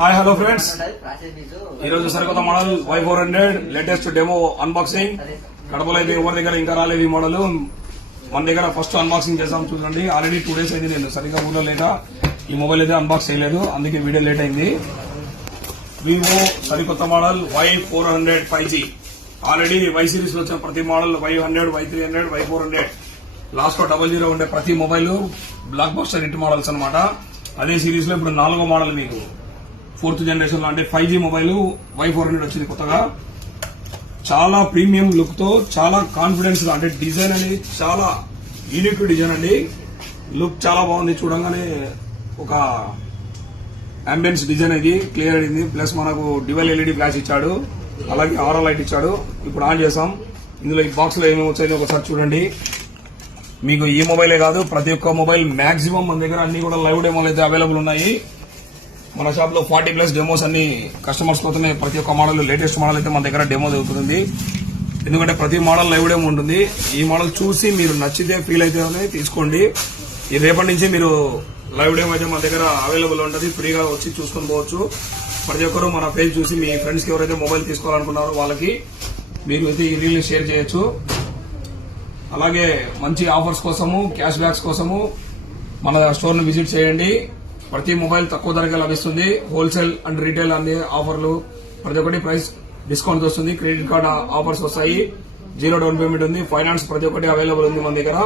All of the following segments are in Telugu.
హాయ్ హలో ఫ్రెండ్స్, ఈరోజు సరికొత్త model Y400 latest demo unboxing. కడపలో అయితే ఎవరి దగ్గర ఇంకా రాలేదు ఈ మోడల్. మన దగ్గర ఫస్ట్ అన్బాక్సింగ్ చేసాం, చూడండి. ఆల్రెడీ 2 days అయింది, నేను సరిగ్గా ఊర్లో లేక ఈ మొబైల్ అయితే అన్బాక్స్ చేయలేదు, అందుకే వీడియో లేట్ అయింది. వివో సరికొత్త model Y400 5G. Already Y series లో వచ్చిన ప్రతి model Y100, Y300, Y400 last లో 00 ఉండే ప్రతి mobile block buster hit models అనమాట. అదే సిరీస్ లో ఇప్పుడు 4వ మోడల్ మీకు 4th జనరేషన్ లో అంటే 5G మొబైల్ Y400 వచ్చింది కొత్తగా. చాలా ప్రీమియం లుక్ తో, చాలా కాన్ఫిడెన్స్ గా, అంటే డిజైన్ అనేది చాలా యూనిక్ డిజైన్ అండి. లుక్ చాలా బాగుంది, చూడంగానే ఒక అంబియన్స్ డిజైన్ ఇది క్లియర్ అయింది. ప్లస్ మనకు డ్యువల్ LED ఫ్లాష్ ఇచ్చాడు, అలాగే ఆరో లైట్ ఇచ్చాడు. ఇప్పుడు ఆన్ చేసాం. ఇందులో ఈ బాక్స్ లో ఏమేమి వచ్చాయో ఒకసారి చూడండి. మీకు ఈ మొబైలే కాదు, ప్రతి ఒక్క మొబైల్ మాక్సిమం మన దగ్గర అన్ని కూడా లైవ్ డెమోలు అయితే అవైలబుల్ ఉన్నాయి. మన షాప్ లో 40+ డెమోస్ అన్ని కస్టమర్స్ కోసమే. ప్రతి ఒక్క మోడల్, లేటెస్ట్ మోడల్ అయితే మన దగ్గర డెమో దొరుకుతుంది. ఎందుకంటే ప్రతి మోడల్ లైవ్ డెమో ఉంటుంది. ఈ మోడల్ చూసి మీరు నచ్చితే ఫీల్ అయితే తీసుకోండి. ఈ రేపటి నుంచి మీరు లైవ్ డెమో అయితే మన దగ్గర అవైలబుల్ ఉంటుంది, ఫ్రీగా వచ్చి చూసుకొని పోవచ్చు. ప్రతి ఒక్కరు మన పేజ్ చూసి మీ ఫ్రెండ్స్ కి ఎవరైతే మొబైల్ తీసుకోవాలనుకున్నారో వాళ్ళకి మీరు అయితే ఈ రీల్ షేర్ చేయొచ్చు. అలాగే మంచి ఆఫర్స్ కోసము, క్యాష్ బ్యాక్స్ కోసము మన స్టోర్ ను విజిట్ చేయండి. ప్రతి మొబైల్ తక్కువ ధరకే లభిస్తుంది. హోల్సేల్ అండ్ రీటైల్ అనే ఆఫర్లు, ప్రతి ఒక్కటి ప్రైస్ డిస్కౌంట్ వస్తుంది. క్రెడిట్ కార్డ్ ఆఫర్స్ వస్తాయి. 0 డౌన్ పేమెంట్ ఉంది. ఫైనాన్స్ ప్రతి ఒక్కటి అవైలబుల్ ఉంది మన దగ్గర.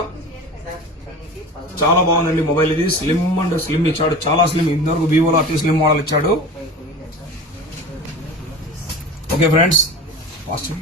చాలా బాగుందండి మొబైల్. ఇది స్లిమ్ అండ్ స్లిమ్ ఇచ్చాడు, చాలా స్లిమ్. ఇంతవరకు వివోలో అతి స్లిమ్ మోడల్ ఇచ్చాడు. Okay friends, fast